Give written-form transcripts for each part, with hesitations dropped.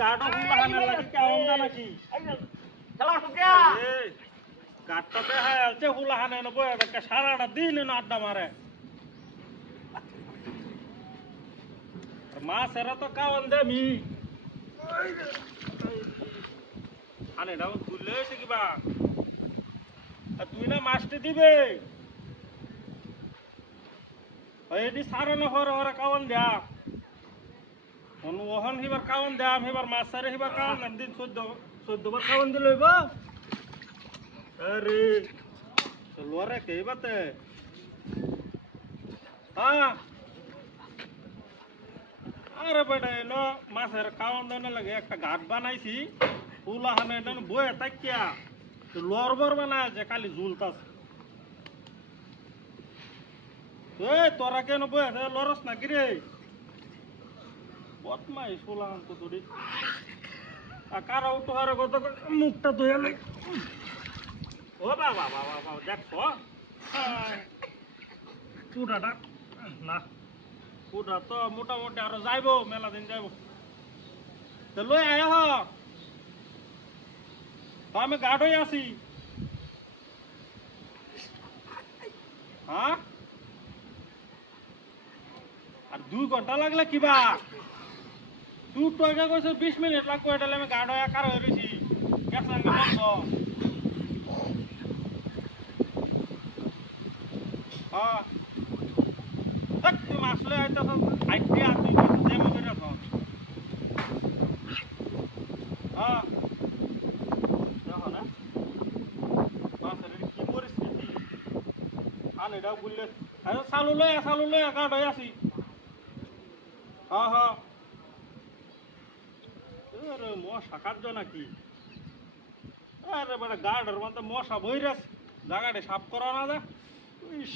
গাড়ো হুলাহানে লাগে কেমন জানা কি খেলা শুকিয়া গাড়টাতে হ্যাঁ আছে হুলাহানে বই একটা সারাটা দিন আড্ডা মারে মাছেরা তো কাওয়ান দেমি আনে ডাউন তুললে এসে কিবা তুই না মাছটি দিবে এটি সারানো হরে হরে কাওয়ান দেয়া ওহন হিবার কাওয়ান দেয়াম হিবার মাছ সারে হিবার কাওয়ান দেম দিন 14 বার কাওয়ান দিল হইব আরে লোরে কে বাতে হ্যাঁ আরে বেটা এলো মাছের কাওয়ান দেওয়া লাগে একটা ঘাট বানাইছি হুলাহানে বয়ে তাকিয়া লরবর বানায় যে কালি ঝুলতাছে তোরা কেন বয়ে লরস নাকি রে বদমাই হুলাহান তো তোরি কারা উঠো হারে কত মুখটা ধুয়ে লাই ও বাবা বাবা বাবা দেখো পুরাটা না পুরা তো মোটামুটি আরো যাইব মেলা দিন যাইব তো লই আয় হ আমি গাড়ই আছি হ্যাঁ আর 2 ঘন্টা লাগলে কিবা তুই তো আগে কইছ 20 মিনিট লাগবে এটা আমি গাড় একার হয়ে রইছি একসঙ্গে বন্ধ হ্যাঁ তুই মাসলে হয়তো আইডিয়া তুই যে মনে রাখ হ্যাঁ দেখো না মাসের কি পরিস্থিতি আন এটাও বললে চালু লয় গাড় হয়ে আছি হ্যাঁ হ্যাঁ আরে মশা কাটছো নাকি আরে বেটা গার্ডের মধ্যে মশা বইরাস জায়গাটা সাফ করা না যা ইস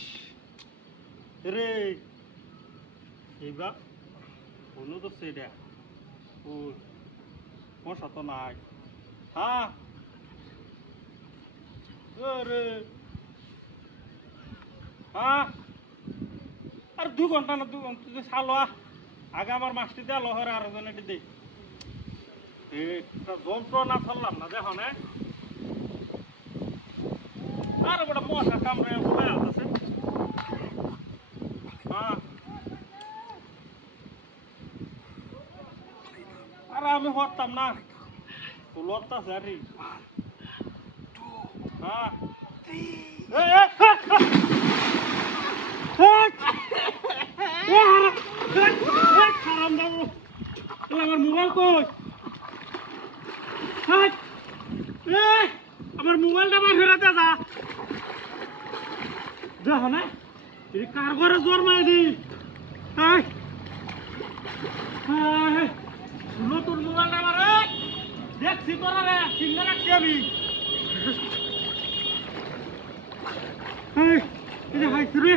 রে এইবার হলো তো সেটা ও মশা তো নাই হ্যাঁ রে হ্যাঁ আর 2 ঘন্টা না 2 ঘন্টা তুই চালো আগে আমার মাছটি দেয়া লহরে আরো জনেটি দে যন্ত্রণা ফেললাম না দেখো না আর বড় মশা কামড়ে উঠে আছে হ্যাঁ আর আমি হরতাম না তো লড়তাছে আর হ্যাঁ আমার মোবাইল কই আমার মোবাইলটা বার ফেরাতে যা দেখো না কার ঘরে জোর মাই দি নতুন মোবাইলটা আমার দেখছি তোরা রে চিন্তা রাখছি আমি হাইছি রে